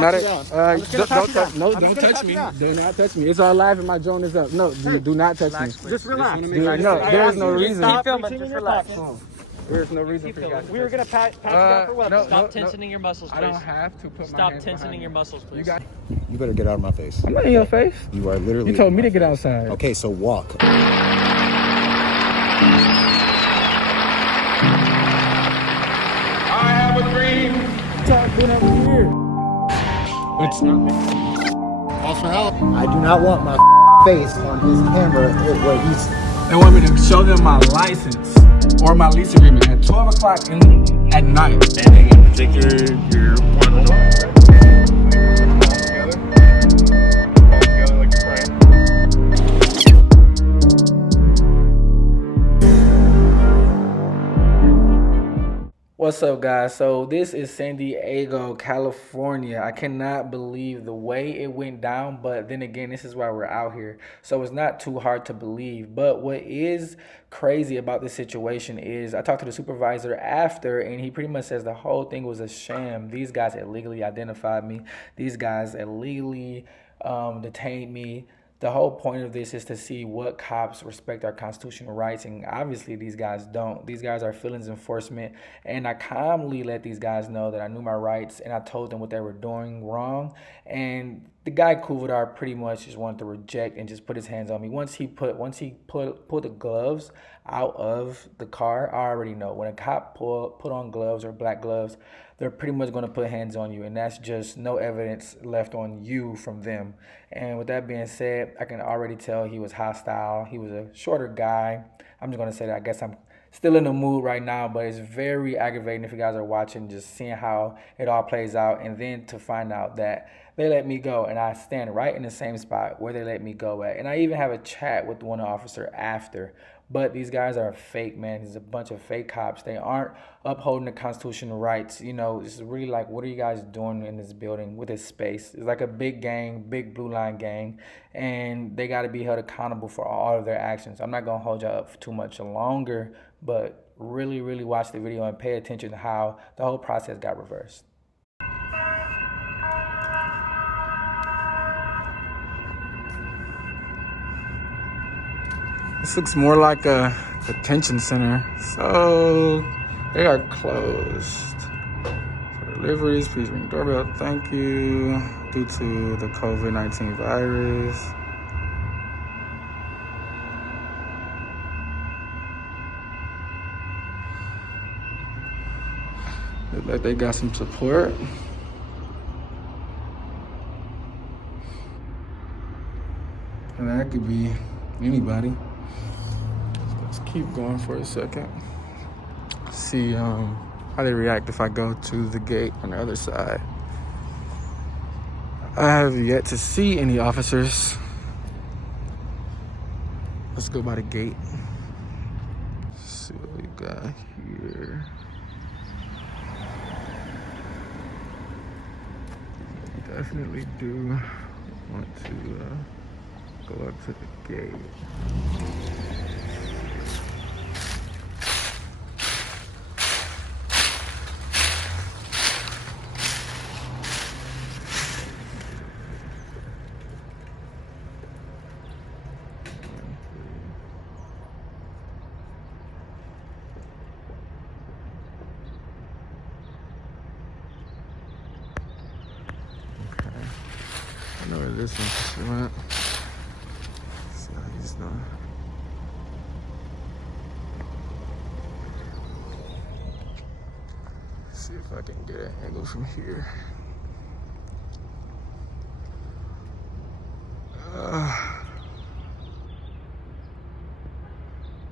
Don't touch. No, don't touch me. Do not touch me. It's all live and my drone is up. No, do not touch me. Just relax. No, there's no reason. Keep filming. Just relax. There's no reason for you guys. We were gonna pat you down for weapons. Stop tensioning your muscles, please. I don't have to put my Stop hands tensioning your muscles, please. You better get out of my face. I'm not in your face. You are literally. You told me to get outside. Okay, so walk. I have a dream. Stop being over here. It's not me. Call for help. I do not want my face on his camera where he's. They want me to show them my license or my lease agreement at 12 o'clock at night. Anything in particular you're wanting to know? Together like a friend. What's up, guys? So this is San Diego, California. I cannot believe the way it went down, but then again, this is why we're out here. So it's not too hard to believe. But what is crazy about this situation is I talked to the supervisor after, and he pretty much says the whole thing was a sham. These guys illegally identified me. These guys illegally detained me. The whole point of this is to see what cops respect our constitutional rights, and obviously these guys don't. These guys are felons enforcement, and I calmly let these guys know that I knew my rights, and I told them what they were doing wrong. And the guy Kuvadar pretty much just wanted to reject and just put his hands on me. Once he pulled the gloves out of the car, I already know when a cop put on gloves or black gloves, they're pretty much going to put hands on you, and that's just no evidence left on you from them. And with that being said, I can already tell he was hostile. He was a shorter guy. I'm just going to say that I guess I'm still in the mood right now, but it's very aggravating if you guys are watching, just seeing how it all plays out, and then to find out that they let me go, and I stand right in the same spot where they let me go at. And I even have a chat with one officer after. But these guys are fake, man. It's a bunch of fake cops. They aren't upholding the constitutional rights. You know, it's really like, what are you guys doing in this building with this space? It's like a big gang, big blue line gang, and they got to be held accountable for all of their actions. I'm not going to hold y'all up for too much longer, but really, really watch the video and pay attention to how the whole process got reversed. This looks more like a detention center. So they are closed. For deliveries, please ring doorbell. Thank you. Due to the COVID-19 virus. Look like they got some support. And that could be anybody. Let's keep going for a second. See how they react if I go to the gate on the other side. I have yet to see any officers. Let's go by the gate. Let's see what we got here. Definitely do want to go up to the gate. I know where this one went. So he's done. See if I can get an angle from here.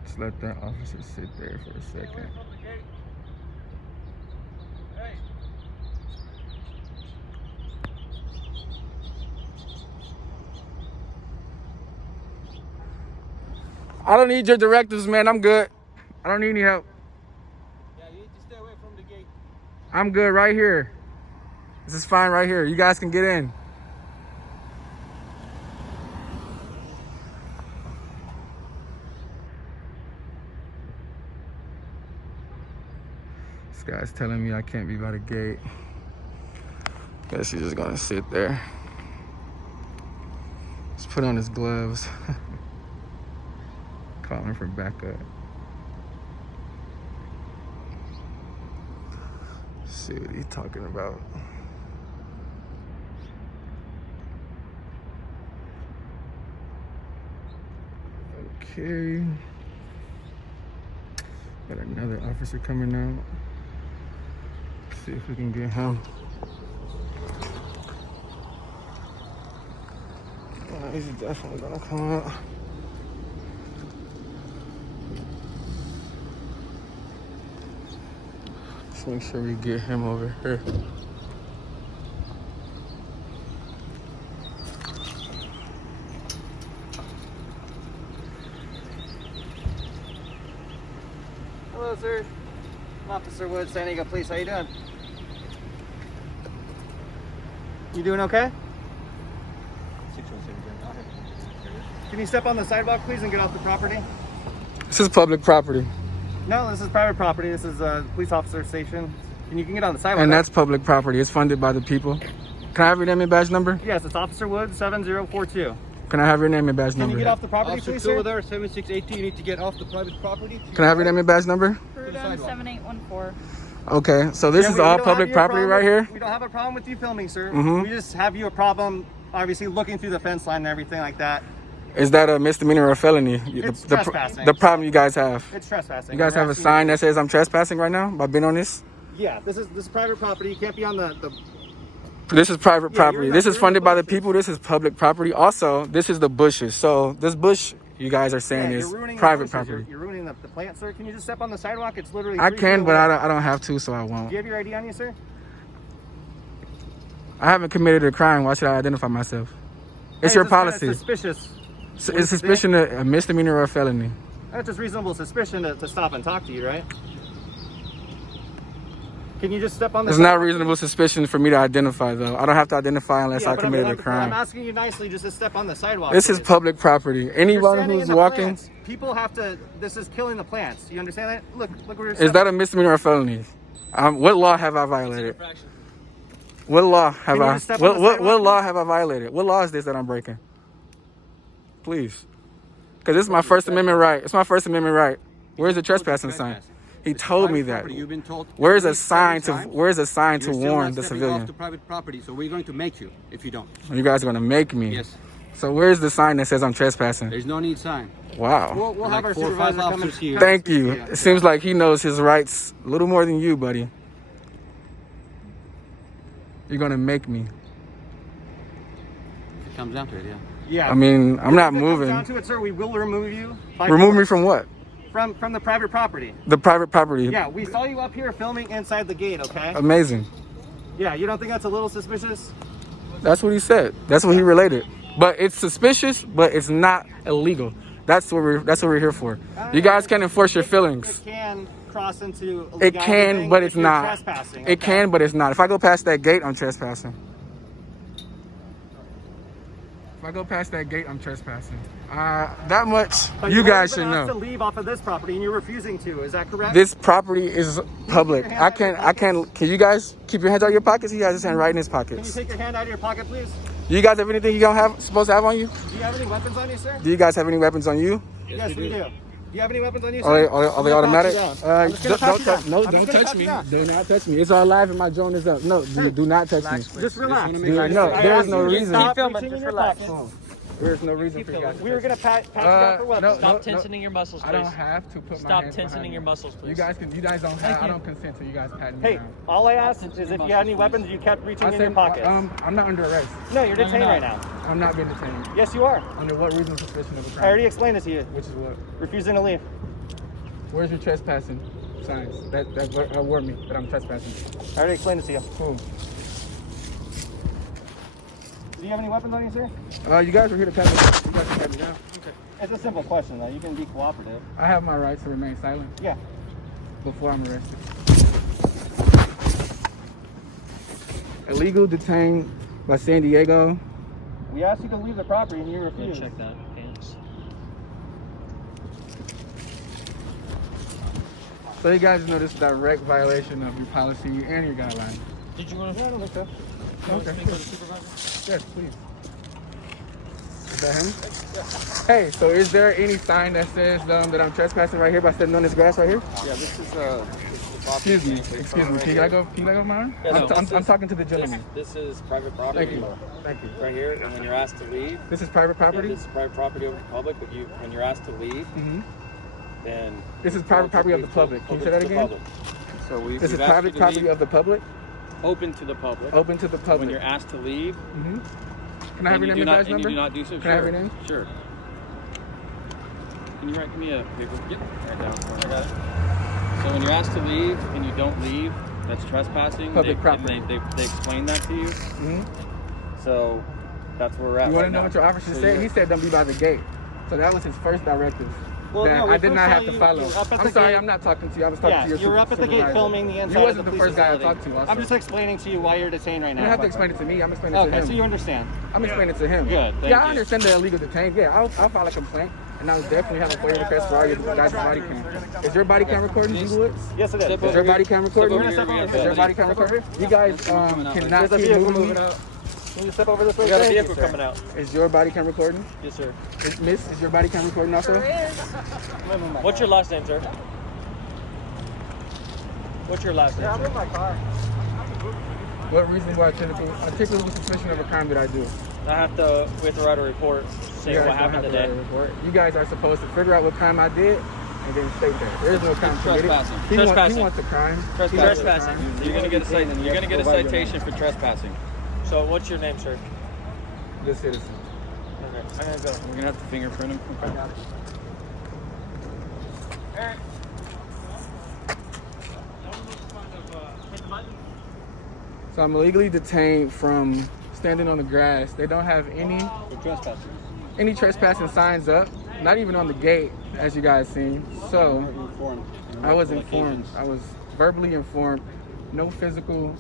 Just let that officer sit there for a second. I don't need your directives, man. I'm good. I don't need any help. Yeah, you need to stay away from the gate. I'm good right here. This is fine right here. You guys can get in. This guy's telling me I can't be by the gate. Guess he's just gonna sit there. Let's put on his gloves. Calling for backup. See what he's talking about. Okay. Got another officer coming out. See if we can get him. He's definitely gonna come out. Let's make sure we get him over here. Hello, sir. I'm Officer Woods, San Diego Police. How you doing? You doing okay? Can you step on the sidewalk, please, and get off the property? This is public property. No, this is private property. This is a police officer station. And you can get on the sidewalk. And that's public property. It's funded by the people. Can I have your name and badge number? Yes, it's Officer Woods, 7042. Can I have your name and badge Can number? you get off the property, Officer please, two over sir? there, 7680. You need to get off the private property. Can I have your name and badge number? Prudence 7814. Okay, so this is we all don't have public you a property problem right here? We don't have a problem with you filming, sir. Mhm. We just have you a problem, obviously, looking through the fence line and everything like that. Is that a misdemeanor or a felony? It's trespassing. The problem you guys have. It's trespassing. You guys We're have a asking sign you- that says I'm trespassing right now by being on this? Yeah, this is private property. You can't be on the This is private Yeah, property. you're This not- is you're funded in by the bushes. people. This is public property. Also, this is the bushes. So this bush you guys are saying Yeah, is you're ruining the private bushes. property. You're ruining the plant, sir. Can you just step on the sidewalk? It's literally I 3 can, feet but away. I don't have to, so I won't. Do you have your ID on you, sir? I haven't committed a crime. Why should I identify myself? It's Hey, your just kinda policy. Suspicious. It's suspicion of a misdemeanor or a felony. That's just reasonable suspicion to stop and talk to you, right? Can you just step on the It's not sidewalk? reasonable suspicion for me to identify, though. I don't have to identify unless I but committed a I'm crime. asking you nicely just to step on the sidewalk. This is please. public property. You're Anyone standing who's in the walking, plants. People have to. This is killing the plants. You understand that? Look where you're. is that a misdemeanor or a felony? What law have I violated? What law have Can you I? just step on the What sidewalk, law have I violated? What law is this that I'm breaking? Please, because this is my First Amendment right. It's my First Amendment right. Where's the trespassing sign? He told me that. You've been told. Where's a at least sign 7 to? times. Where's a sign to You're still warn not the stepping civilian? off the private property, so we're going to make you if you don't. You guys are gonna make me. Yes. So where's the sign that says I'm trespassing? There's no need sign. Wow. We'll have Like our 4 or 5 supervisor come officers here. Thank you. It seems like he knows his rights a little more than you, buddy. You're gonna make me. It comes down to it, yeah. Yeah. I mean, I'm not If it comes moving. down to it, sir, we will remove you. by Remove me force from what? From the private property. The private property. Yeah, we saw you up here filming inside the gate. Okay. Amazing. Yeah, you don't think that's a little suspicious? That's what he said. That's what he related. But it's suspicious, but it's not illegal. That's what we're here for. You guys can enforce your feelings. It can cross into. It illegality can, thing but if it's you're not. Trespassing. It can, but it's not. If I go past that gate, I'm trespassing. If I go past that gate, I'm trespassing. That much But you you've guys already should been asked know. to leave off of this property, and you're refusing to. Is that correct? This property is public. your hand out of your Can you guys keep your hands out of your pockets? You guys just hand right in his Can you pockets. take your hand out of your pocket, please? Do you guys have anything you don't have supposed to have on you? Do you have any weapons on you, sir? Do you guys have any weapons on you? Yes, we do. Do you have any weapons on you, Are they, sir? are I'm they gonna automatic? pat you down. I'm just gonna pat you down. No, I'm just don't gonna touch pat me. you down. Do not touch me. It's all live and my drone is up. No, do not touch me. Just relax. Dude, no, there's no reason. Stop filming, reaching in just your relax. pockets. There's no reason for you guys. We were gonna pat you down for weapons. Stop tensioning your muscles, please. I don't have to put my Stop hands tensioning behind your me. muscles, please. You guys don't have. I don't consent to you guys patting me Hey, down. all I asked is if you had any weapons, you kept reaching in your pockets. I'm not under arrest. No, you're detained not. right now. I'm not being detained. Yes, you are. Under what reason suspicion of a I crime? already explained it to you. Which is what? Refusing to leave. Where's your trespassing signs? That warn me that I'm trespassing. I already explained it to you. Cool. Do you have any weapons on you, sir? You guys were here to pat me down. You guys can pat me down. Okay. It's a simple question, though. You can be cooperative. I have my right to remain silent Yeah. before I'm arrested. Illegal detained by San Diego. We asked you to leave the property and you Go refused. check that. Hands. So you guys know this is a direct violation of your policy and your guidelines. Did you want to? Yeah, I don't think so. Okay. Yes, please. Is that him? Hey, so is there any sign that says that I'm trespassing right here by sitting on this grass right here? Yeah, this is Excuse me. Can I go mine? I'm talking to the gentleman. This is private property. Thank you. Right here, and when you're asked to leave, This is private property? this is private property of the public. But when you're asked to leave, then This is private property of the public. Can you say that again? So This is private property of the public? open to the public. Open to the public. When you're asked to leave, Can I have your name and badge number? you do not do so. Can I have your name? Sure. Can you give me a paper? Yep. Right down. I got it. So when you're asked to leave and you don't leave, that's trespassing. Public property. And they explain that to you. So that's where we're at. You want right to know now. what your officer So said? you're- He said don't be by the gate. So that was his first directive. Well, that no, we I did first not saw have to you- follow. you were up at I'm the sorry, gate. I'm not talking to you. I was talking to your You were up at the gate supervisor. filming the inside You wasn't of the the police first guy I facility. talked to. Also. I'm just explaining to you why you're detained right You now. don't have to explain it to me. I'm explaining it to him. Okay, so you understand. I'm explaining it to him. Good, thank Yeah, I you. understand the illegal detain. Yeah, I'll file a complaint. And I would definitely have a FOIA request for all your guys' body cam. Is your body cam recording, G Woods? Yes, it is. Is your body cam recording? Step over here. Is your body cam recording? You guys cannot There's a keep vehicle moving. moving out. Can you step over this way? We got a Thank you, vehicle sir. coming out. Is your body cam recording? Yes, sir. Miss, is your body cam recording also? What's your last name, sir? What's your last name, Yeah, I'm sir? in my car. What reasonable articulable suspicion of a crime did I do? We have to write a report saying You guys what don't happened have to write a today. report. You guys are supposed to figure out what crime I did and then state that. There is no crime committed. Trespassing. He Trespassing. wants a crime. Trespassing. You're gonna get a citation for trespassing. So what's your name, sir? Good citizen. Okay, I'm gonna go. We're gonna have to fingerprint him. So I'm illegally detained from standing on the grass. They don't have For any trespassing signs up, not even on the gate, as you guys seen. So I was informed. I was verbally informed. No physical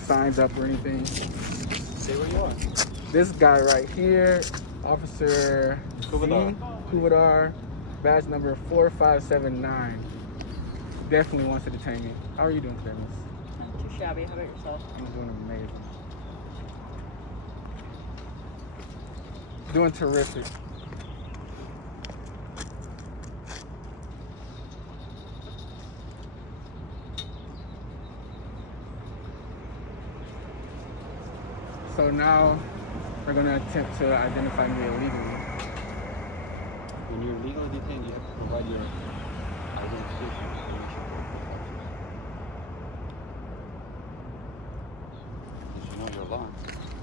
signs up or anything. Stay where you are. This guy right here, Officer Kuvadar, badge number 4579, definitely wants to detain me. How are you doing today, miss? Not too shabby. How about yourself? I'm doing amazing. Doing terrific. So now we're going to attempt to identify me illegally. When you're legally detained, you have to provide your identification information. You know your law.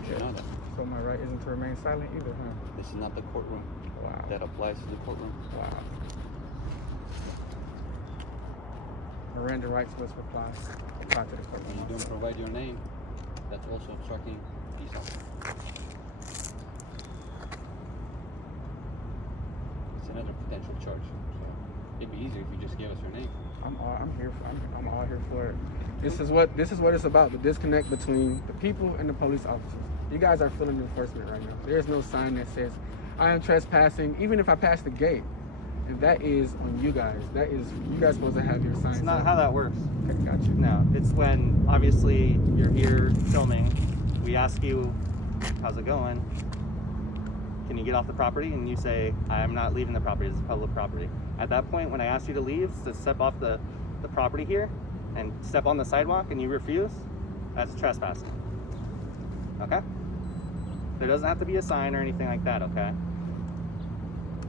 You know that. So my right isn't to remain silent either, huh? This is not the courtroom. Wow. That applies to the courtroom. Wow. Miranda rights must apply to the court. When you don't provide your name, that's also obstructing peace officer. It's another potential charge. So it'd be easier if you just gave us your name. I'm all here for it. This is what it's about, the disconnect between the people and the police officers. You guys are filling enforcement right now. There's no sign that says I am trespassing, even if I pass the gate. And that is on you guys. That is, you guys supposed to have your signs. It's not up. how that works. Okay, got you. No, it's when obviously you're here filming. We ask you, how's it going? Can you get off the property? And you say, I'm not leaving the property, this is public property. At that point, when I ask you to leave, to step off the property here and step on the sidewalk and you refuse, that's trespassing. Okay? There doesn't have to be a sign or anything like that, okay?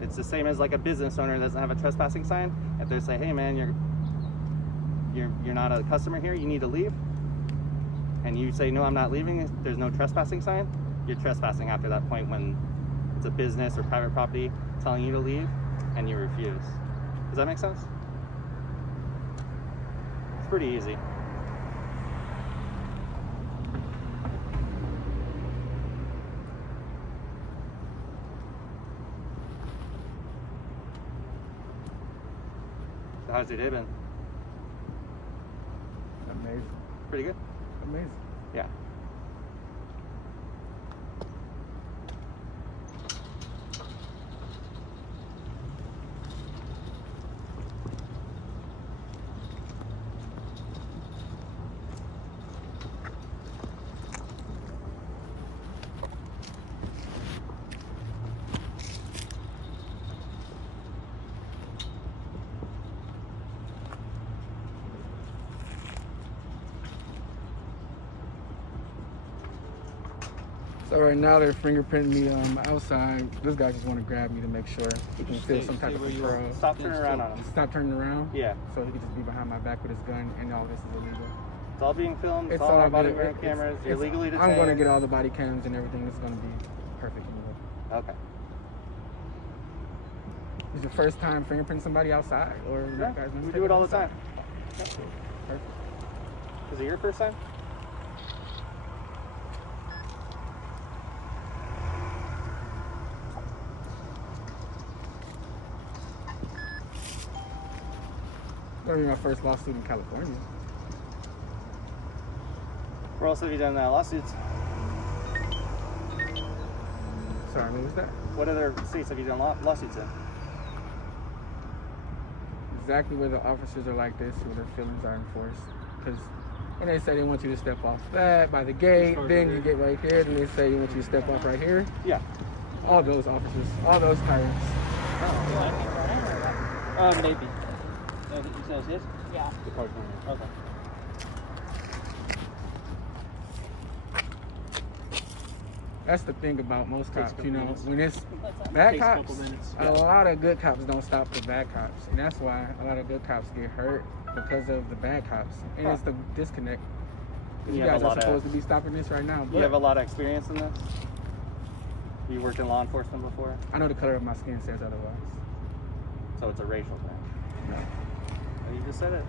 It's the same as like a business owner that doesn't have a trespassing sign. If they say, hey man, you're not a customer here, you need to leave. And you say, no, I'm not leaving, there's no trespassing sign, you're trespassing after that point when it's a business or private property telling you to leave and you refuse. Does that make sense? It's pretty easy. So how's your day been? Amazing. Pretty good? Amazing. Yeah. So right now they're fingerprinting me outside. This guy just want to grab me to make sure he can feel some type of control. Stop turning around on him. Stop turning around? Yeah. So he could just be behind my back with his gun, and all this is illegal. It's all being filmed. It's all all on body good. cameras. You're legally detained. I'm going to get all the body cams and everything. It's going to be perfect. Okay. Is your first time fingerprinting somebody outside? Or Yeah, guys we do it all the time. Perfect. Is it your first time? That'll be my first lawsuit in California. Where else have you done lawsuits? Sorry, what was that? What other states have you done lawsuits in? Exactly where the officers are like this, where their feelings are enforced. Because when they say they want you to step off that by the gate, then you get right here, then they say you want you to step off right here. Yeah. All those officers, all those tyrants. Maybe. You said it's his? Yeah. Okay. That's the thing about most cops, you know, when it's What's that? bad Takes a couple cops, minutes. a lot of good cops don't stop the bad cops. And that's why a lot of good cops get hurt because of the bad cops. And it's the disconnect. You guys are supposed to be stopping this right now. You But have a lot of experience in this? You worked in law enforcement before? I know the color of my skin says otherwise. So it's a racial thing. No. Oh, you just said it.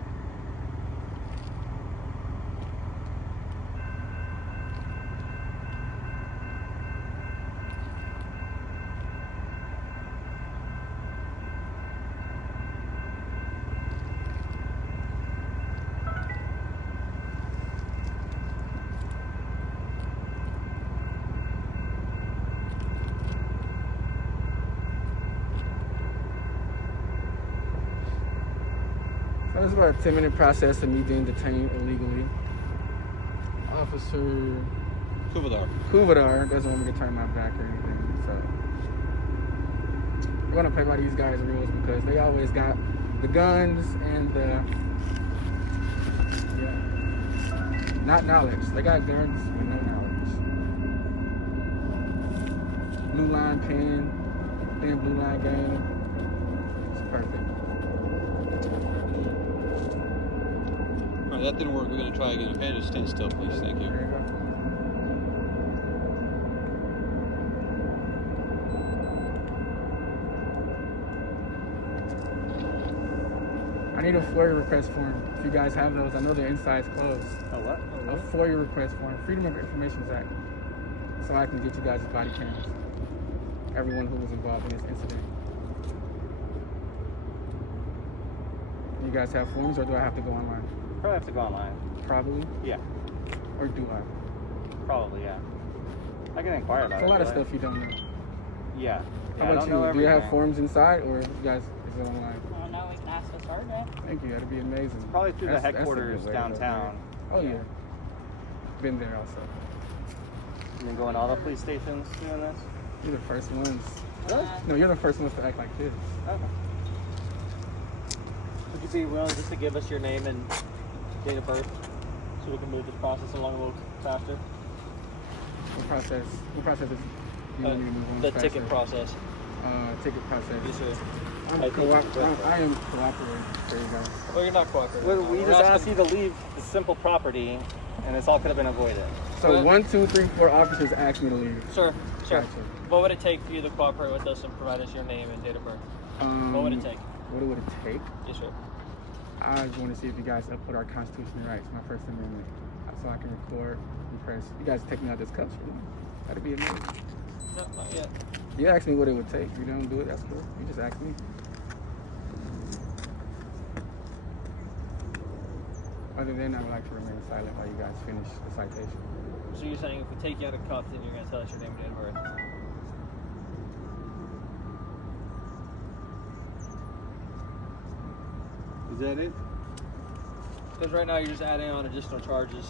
So it's about a 10-minute process of me being detained illegally. Officer Kuvadar doesn't want me to turn my back or anything, so we're gonna play by these guys' rules because they always got the guns and the not knowledge. They got guns with no knowledge. Blue line pen, thin blue line game. It's perfect. Alright, that didn't work. We're going to try again. Okay, just stand still, please. Thank you. There you go. I need a FOIA request form. If you guys have those, I know the inside's closed. Oh, what? A FOIA request form, Freedom of Information Act, so I can get you guys' body cams. Everyone who was involved in this incident. Do you guys have forms, or do I have to go online? Probably have to go online. Probably. Yeah. Or do I? Probably, yeah. I can inquire about It's a lot of but- stuff you don't know. Yeah. How I about don't know you? Do you have everything. forms inside, or you guys is it online? I don't know. We can ask the sergeant. Thank you. That'd be amazing. Probably through the That's a good headquarters way to go downtown. there. Oh yeah. Been there also. You've been going to all the police stations doing this? You're the first ones. Really? No, you're the first ones to act like this. Okay. Would you be willing just to give us your name and date of birth so we can move this process along a little faster? What process is you want me to move on The faster? ticket process. Ticket process. Yes, sir. I am cooperating for you guys. Well, you're not cooperating. Well, we We're just asked asking- you to leave the simple property, and this all could have been avoided. So Well- 1, 2, 3, 4 officers asked me to leave. Sir, Gotcha. what would it take for you to cooperate with us and provide us your name and date of birth? What would it take? What would it take? Yes, sir. I just want to see if you guys uphold our constitutional rights, my First Amendment, so I can record and press. You guys take me out this country. That'd be amazing. No, not yet. You asked me what it would take. If you don't do it, that's cool. You just asked me. Other than that, I would like to remain silent while you guys finish the citation. So you're saying if we take you out of cuffs, then you're going to tell us your name and date of birth? Is that it? Because right now you're just adding on additional charges.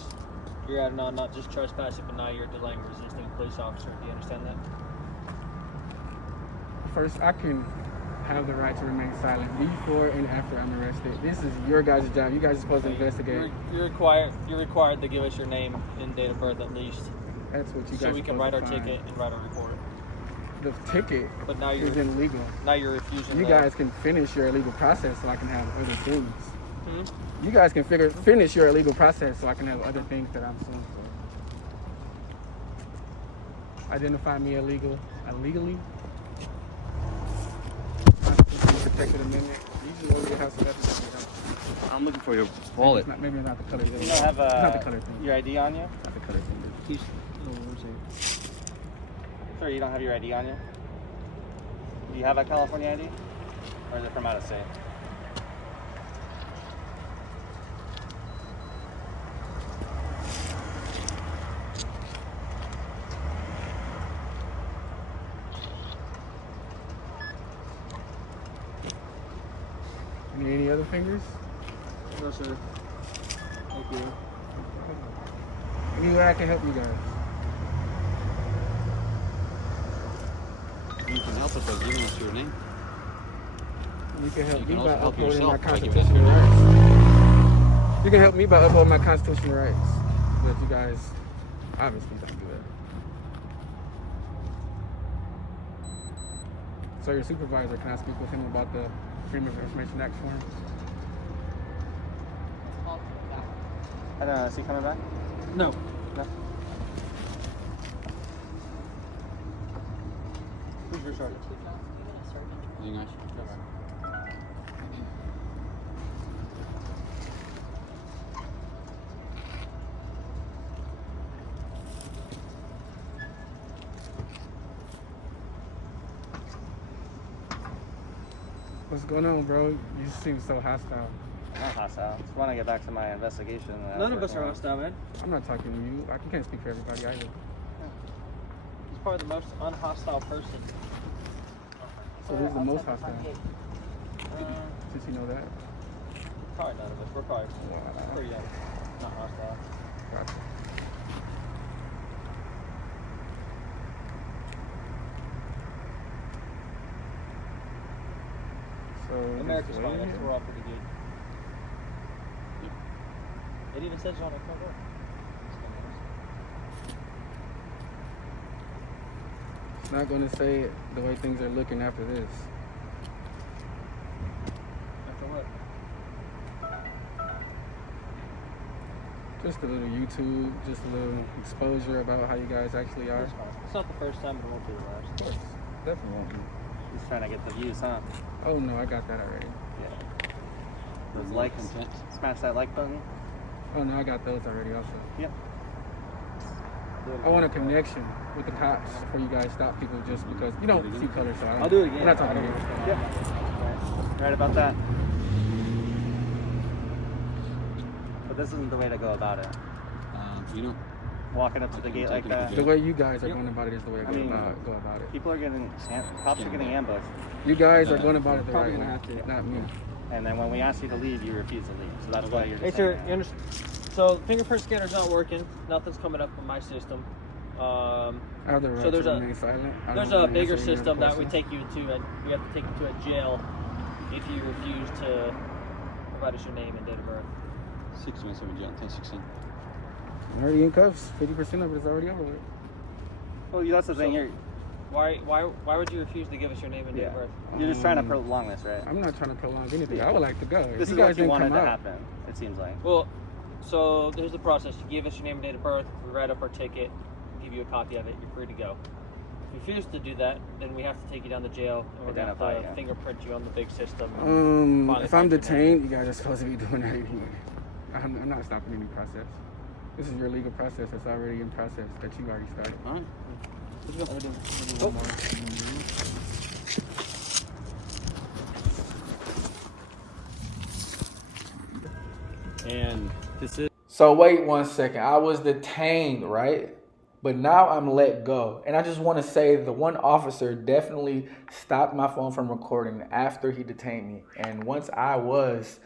You're adding on not just trespassing, but now you're delaying resisting a police officer. Do you understand that? First, I can have the right to remain silent before and after I'm arrested. This is your guys' job. You guys are supposed to investigate. You're required to give us your name and date of birth at least. That's what you guys. So we can write our find. ticket and write our report. The ticket But now you're is illegal. Now you're refusing. You guys can finish your illegal process so I can have other things. Hmm? You guys can finish your illegal process so I can have other things that I'm suing for. Identify me illegally. Constitutionally protected amendment. Usually over your house arrest. I'm looking for your wallet. Maybe not the color. You don't have not the color thing. your ID on you? Not the color thing. He's. Oh, where's he? Sir, you don't have your ID on you? Do you have a California ID? Or is it from out of state? Any other fingers? No, sir. Thank you. Any way I can help you guys? You can help us by giving us your name. You can help You me can by also help upholding my yourself by giving us constitutional your rights. You can help me by upholding my constitutional rights. But you guys obviously don't do that. So your supervisor, can I speak with him about the Freedom of Information Act form? I don't know, is he coming back? No. No. Who's your sergeant? English. What's going on, bro? You seem so hostile. I'm not hostile. Just want to get back to my investigation. None of us are hostile, man. I'm not talking to you. I can't speak for everybody either. He's probably the most unhostile person. So who's the most hostile? Since you know that. Probably none of us. We're probably pretty not hostile. Gotcha. So America's this fine. way That's we're all pretty good. It even says on our cover. It's not going to say the way things are looking after this. After what? Just a little YouTube, just a little exposure about how you guys actually are. It's fine. It's not the first time, but it won't be the last. Of course, definitely won't be. He's trying to get the views, huh? Oh no, I got that already. Yeah. Those likes. Smash that like button. Oh no, I got those already also. Yep. I want a connection with the cops before you guys stop people just because you don't see color, so I don't. I'll do it again. I'm not talking to you. Yep. Right about that. But this isn't the way to go about it. You know, Walking up to the gate like that. The way you guys are Yep. going about it is the way to I mean, go about it. People are getting, cops are getting ambushed. You guys are going about it the Probably right gonna way, have to. not me. And then when we ask you to leave, you refuse to leave. So that's why you're Hey, just sir, saying you that. understand? So fingerprint scanner's not working. Nothing's coming up on my system. I have the right So there's to a- remain silent. I There's don't a wanna bigger answer any system that we questions. take you to, and we have to take you to a jail if you refuse to provide us your name and date of birth. 617 John 1016. I'm already in cuffs. 50% of it is already over with. Well, that's the thing. So- You're Why would you refuse to give us your name and date of birth? You're just trying to prolong this, right? I'm not trying to prolong anything. I would like to go. If This you is guys what you didn't wanted come to out, happen. It seems like. Well, so here's the process. You give us your name and date of birth. We write up our ticket. Give you a copy of it. You're free to go. If you refuse to do that, then we have to take you down to jail, and we're going to Identify have to you. fingerprint you on the big system. if I'm detained, you guys are supposed to be doing that anyway. I'm not stopping any process. This is your legal process that's already in process that you already started. All right. Let's go. And this is So wait 1 second. I was detained, right? But now I'm let go. And I just want to say the one officer definitely stopped my phone from recording after he detained me. And once I was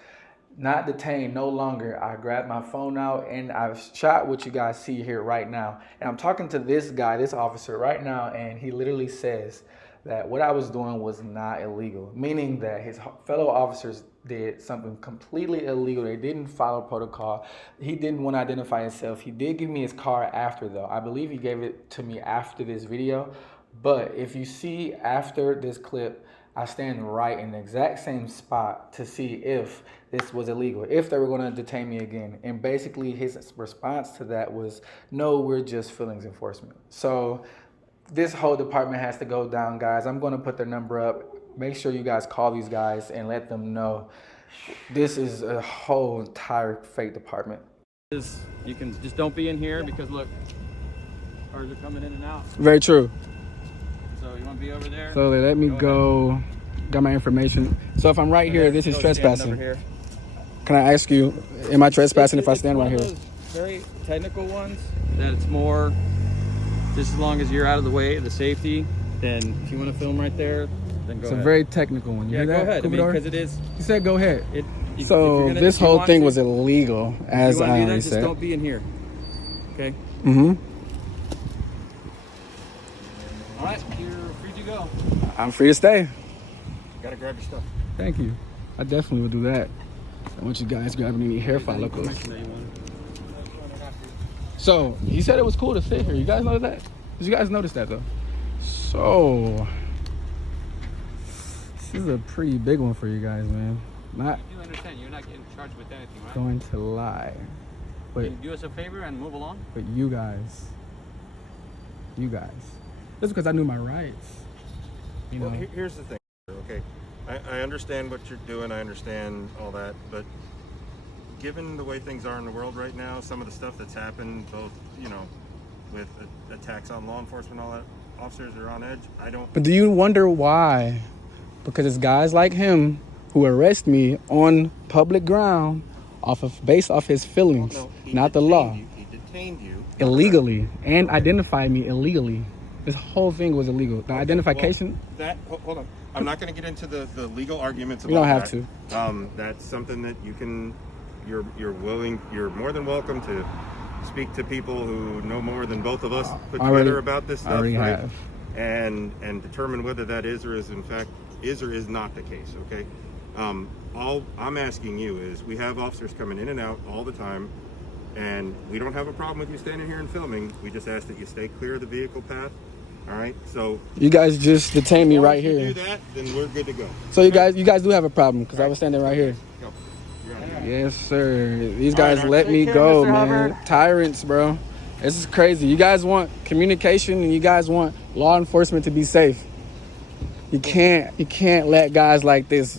not detained no longer, I grabbed my phone out and I've shot what you guys see here right now. And I'm talking to this guy, this officer right now, and he literally says that what I was doing was not illegal, meaning that his fellow officers did something completely illegal. They didn't follow protocol. He didn't want to identify himself. He did give me his car after, though. I believe he gave it to me after this video. But if you see after this clip, I stand right in the exact same spot to see if this was illegal, if they were going to detain me again. And basically his response to that was, no, we're just feelings enforcement. So this whole department has to go down, guys. I'm going to put their number up. Make sure you guys call these guys and let them know this is a whole entire fake department. You can just don't be in here because look, cars are coming in and out. Very true. So you want to be over there? So they let me go. Got my information. So if I'm right here, this is Go stand trespassing. over here. Can I ask you, am I trespassing if I stand right It's here? one of those very technical ones that it's more just as long as you're out of the way of the safety. Then if you want to film right there, then go It's ahead. a very technical one. You yeah, hear go that? ahead. I mean, Cubadour? because it is. He said go ahead. So This whole thing was illegal, as you want I to do that, already just said. don't be in here. Okay. Mm-hmm. All right, you're free to go. I'm free to stay. Gotta grab your stuff. Thank you. I definitely would do that. I want you guys grabbing any hair follicles. So he said it was cool to sit here. You guys know that? Did you guys notice that though? So this is a pretty big one for you guys, man. Not You understand? You're not getting charged with anything, right? going to lie, but Can you do us a favor and move along? you guys, just because I knew my rights, you know. Well, here's the thing, okay? I understand what you're doing, I understand all that, but given the way things are in the world right now, some of the stuff that's happened, both, you know, with attacks on law enforcement, all that, officers are on edge. But do you wonder why? Because it's guys like him who arrest me on public ground based off his feelings, Well, no, not the law. He detained you Illegally and identified me illegally. This whole thing was illegal. The identification. Well, hold on. I'm not going to get into the legal arguments about You don't have to. That's something that you can. You're more than welcome to speak to people who know more than both of us put together about this stuff, right? Have. And determine whether that is or is not the case. Okay. All I'm asking you is, we have officers coming in and out all the time, and we don't have a problem with you standing here and filming. We just ask that you stay clear of the vehicle path. All right. So You guys just detained me right if you here. do that, then we're good to go. So you guys do have a problem because I was standing right here. Go. You're out of here. Yes, sir. These guys right, let me take care, go, Mr. man. Hubbard. Tyrants, bro. This is crazy. You guys want communication and you guys want law enforcement to be safe. You can't let guys like this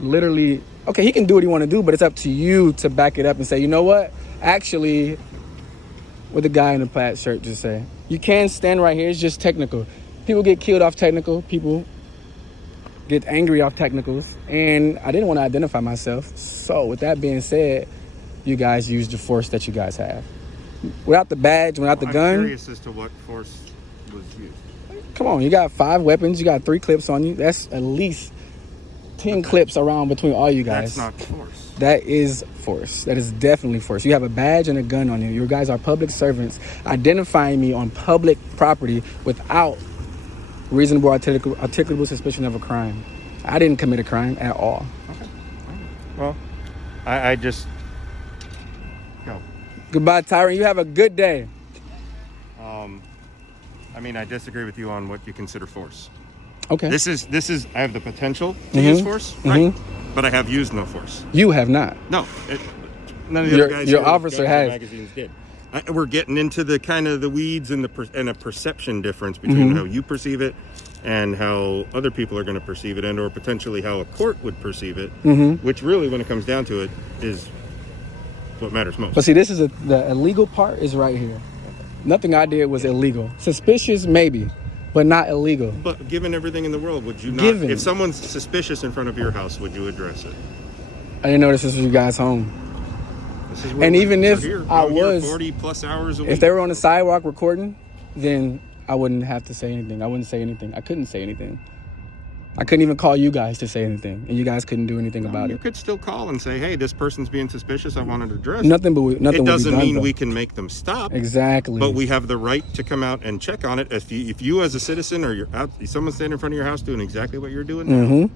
literally. Okay, he can do what he want to do, but it's up to you to back it up and say, you know what? Actually, what the guy in the plaid shirt just said. You can stand right here. It's just technical. People get killed off technical. People get angry off technicals. And I didn't want to identify myself. So with that being said, you guys used the force that you guys have. Without the badge, without the gun. I'm curious as to what force was used. Come on, you got 5 weapons. You got 3 clips on you. That's at least 10 clips around between all you guys. That's not force. That is force. That is definitely force. You have a badge and a gun on you. You guys are public servants identifying me on public property without reasonable articulable suspicion of a crime. I didn't commit a crime at all. Okay. Well, I just go. Goodbye, Tyrant. You have a good day. I mean, I disagree with you on what you consider force. Okay. This is. I have the potential to use force, right? But I have used no force. You have not. No, none of the other guys. Your here with officer guns has. and magazines did. We're getting into the kind of the weeds and a perception difference between how you perceive it and how other people are going to perceive it, and or potentially how a court would perceive it. Which really, when it comes down to it, is what matters most. But see, this is the illegal part is right here. Nothing I did was illegal. Suspicious, maybe, but not illegal. But given everything in the world, would you not? Given. If someone's suspicious in front of your house, would you address it? I didn't know this was you guys' home. This is where And even we're if here. I We're here was, 40 plus hours a week. if they were on the sidewalk recording, then I wouldn't have to say anything. I wouldn't say anything. I couldn't say anything. I couldn't even call you guys to say anything, and you guys couldn't do anything about You it. could still call and say, hey, this person's being suspicious. I wanted to address Nothing would be It doesn't done, mean though. we can make them stop. Exactly. But we have the right to come out and check on it. If you as a citizen, or you're out, someone's standing in front of your house doing exactly what you're doing now,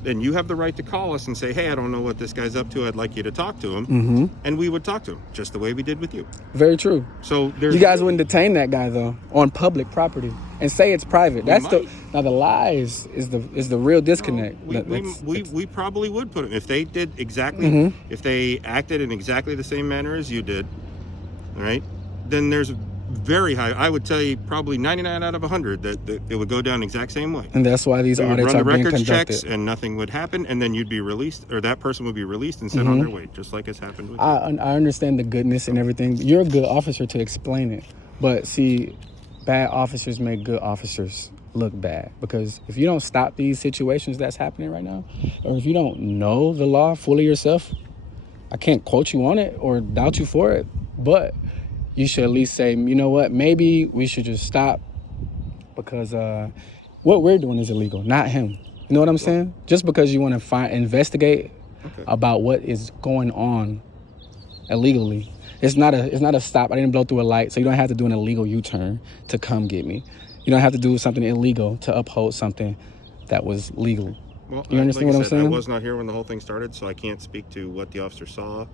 then you have the right to call us and say, hey, I don't know what this guy's up to. I'd like you to talk to him. And we would talk to him, just the way we did with you. Very true. So you guys wouldn't detain that guy, though, on public property and say it's private. Now the lies is the real disconnect. We probably would put him, if they did exactly, if they acted in exactly the same manner as you did, all right, then there's very high, I would tell you probably 99 out of 100 that it would go down the exact same way. And that's why these audits are being conducted. Checks and nothing would happen, and then you'd be released, or that person would be released and sent on their way, just like it's happened with you. I understand the goodness and everything. You're a good officer to explain it, but see, bad officers make good officers look bad, because if you don't stop these situations that's happening right now, or if you don't know the law fully yourself, I can't quote you on it or doubt you for it, but you should at least say, you know what, maybe we should just stop, because what we're doing is illegal, not him. You know what I'm saying? Just because you want to investigate about what is going on illegally. It's not a stop. I didn't blow through a light, so you don't have to do an illegal U-turn to come get me. You don't have to do something illegal to uphold something that was legal. Well, you understand what I'm saying? I was not here when the whole thing started, so I can't speak to what the officer saw,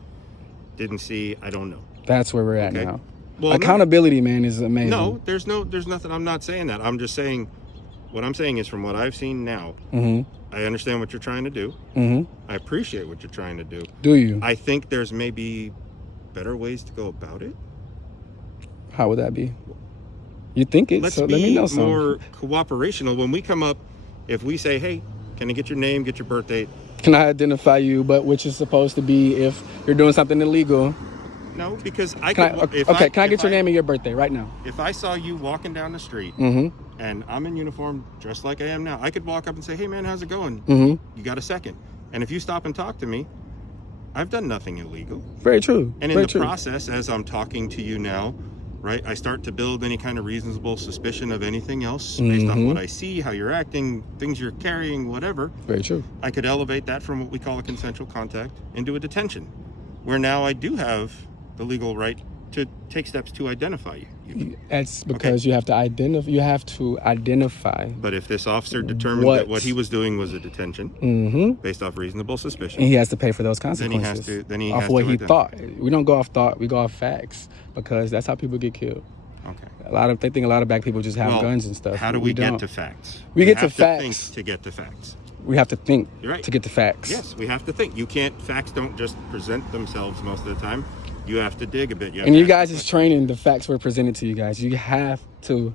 didn't see. I don't know. That's where we're at now. Well, accountability, man, is amazing. No, there's nothing. I'm not saying that. I'm just saying, what I'm saying is, from what I've seen now, I understand what you're trying to do. I appreciate what you're trying to do. Do you? I think there's maybe better ways to go about it. How would that be? You think it? Let's so be let me know something. more cooperational when we come up. If we say, hey, can I get your name, get your birth date? Can I identify you? But which is supposed to be if you're doing something illegal. No, because I can I get your name and your birthday right now? If I saw you walking down the street and I'm in uniform, dressed like I am now, I could walk up and say, hey man, how's it going? You got a second? And if you stop and talk to me, I've done nothing illegal. Very true. And in the process, as I'm talking to you now, right, I start to build any kind of reasonable suspicion of anything else based on what I see, how you're acting, things you're carrying, whatever. Very true. I could elevate that from what we call a consensual contact into a detention, where now I do have the legal right to take steps to identify you. That's because you have to identify. But if this officer determined that what he was doing was a detention based off reasonable suspicion, and he has to pay for those consequences. Then he off has what to he thought. We don't go off thought, we go off facts, because that's how people get killed. Okay. They think a lot of black people just have guns and stuff. How do we get to facts? We get to facts. facts to get to facts. We have to think You're right. to get to facts. Yes, we have to think. Facts don't just present themselves most of the time. You have to dig a bit. And you guys is training, the facts were presented to you guys. You have to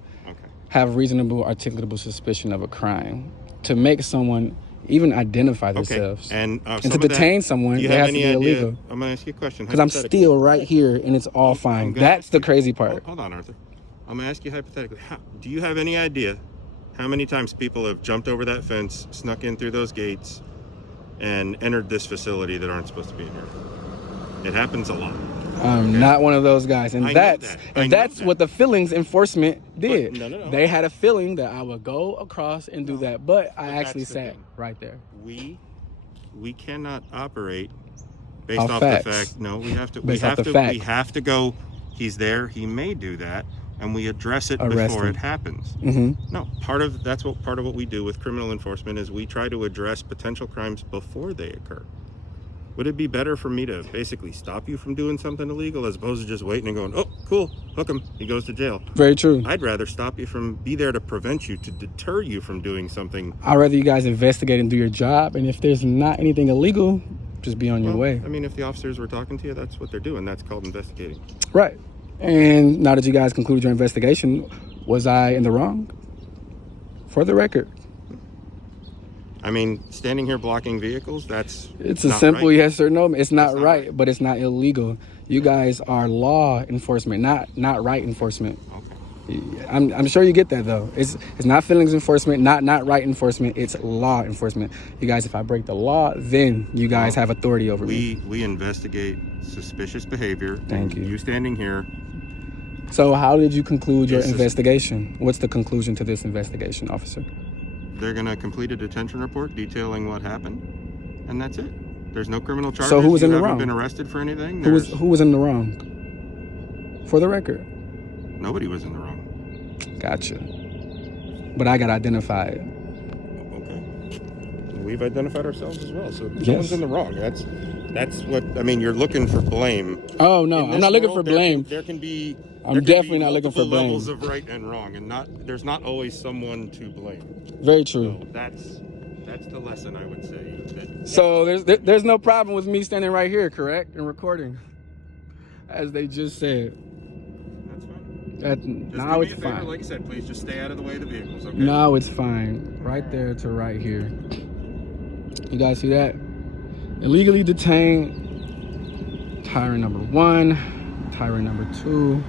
have reasonable, articulable suspicion of a crime to make someone even identify themselves. And to detain someone, it has to be illegal. I'm going to ask you a question. Because I'm still right here and it's all fine. That's the crazy part. Hold on, Arthur. I'm going to ask you hypothetically. Do you have any idea how many times people have jumped over that fence, snuck in through those gates, and entered this facility that aren't supposed to be in here? It happens a lot. I'm not one of those guys, and that's what the feelings enforcement did. No. They had a feeling that I would go across and do that, but I actually sat right there. We cannot operate based off facts. the fact. No, we have to. Based We off have the to. fact. We have to go. He's there. He may do that, and we address it before it happens. No, part of what we do with criminal enforcement is we try to address potential crimes before they occur. Would it be better for me to basically stop you from doing something illegal as opposed to just waiting and going, oh, cool, hook him, he goes to jail? Very true. I'd rather stop you be there to prevent you, to deter you from doing something. I'd rather you guys investigate and do your job, and if there's not anything illegal, just be on your way. I mean, if the officers were talking to you, that's what they're doing. That's called investigating. Right. And now that you guys concluded your investigation, was I in the wrong? For the record. I mean, standing here blocking vehicles, it's a simple yes or no. It's not right, but it's not illegal. You guys are law enforcement, not right enforcement. Okay. I'm sure you get that though. It's not feelings enforcement, not right enforcement. It's law enforcement. You guys, if I break the law, then you guys have authority over me. We investigate suspicious behavior. Thank you. You standing here. So how did you conclude your investigation? What's the conclusion to this investigation, officer? they're gonna complete a detention report detailing what happened, and that's it. There's no criminal charges. So who was in the You wrong? haven't been arrested for anything. Who was in the wrong? For the record. Nobody was in the wrong. Gotcha. But I got identified. Okay. We've identified ourselves as well, so no Yes. one's in the wrong. That's what I mean. You're looking for blame. Oh no, In I'm this not looking world, for blame. There can be. I'm there can definitely be not looking for multiple blame. levels of right and wrong, and there's not always someone to blame. Very true. So that's the lesson I would say. So there's no problem with me standing right here, correct, and recording, as they just said. That's fine. Just Now do it's me a favor, fine. like I said, please just stay out of the way of the vehicles. Okay. Now it's fine. Right there to right here. You guys see that? Illegally detained. Tyrant number 1. Tyrant number 2.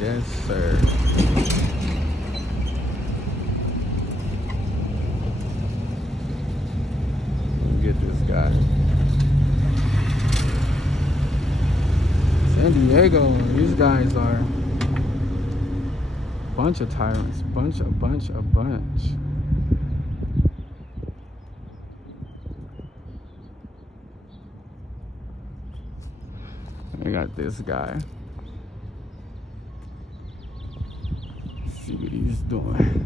Yes, sir. Let me get this guy. San Diego, these guys are a bunch of tyrants. Bunch. I got this guy. Let's see what he's doing.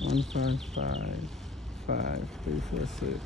One 555 346.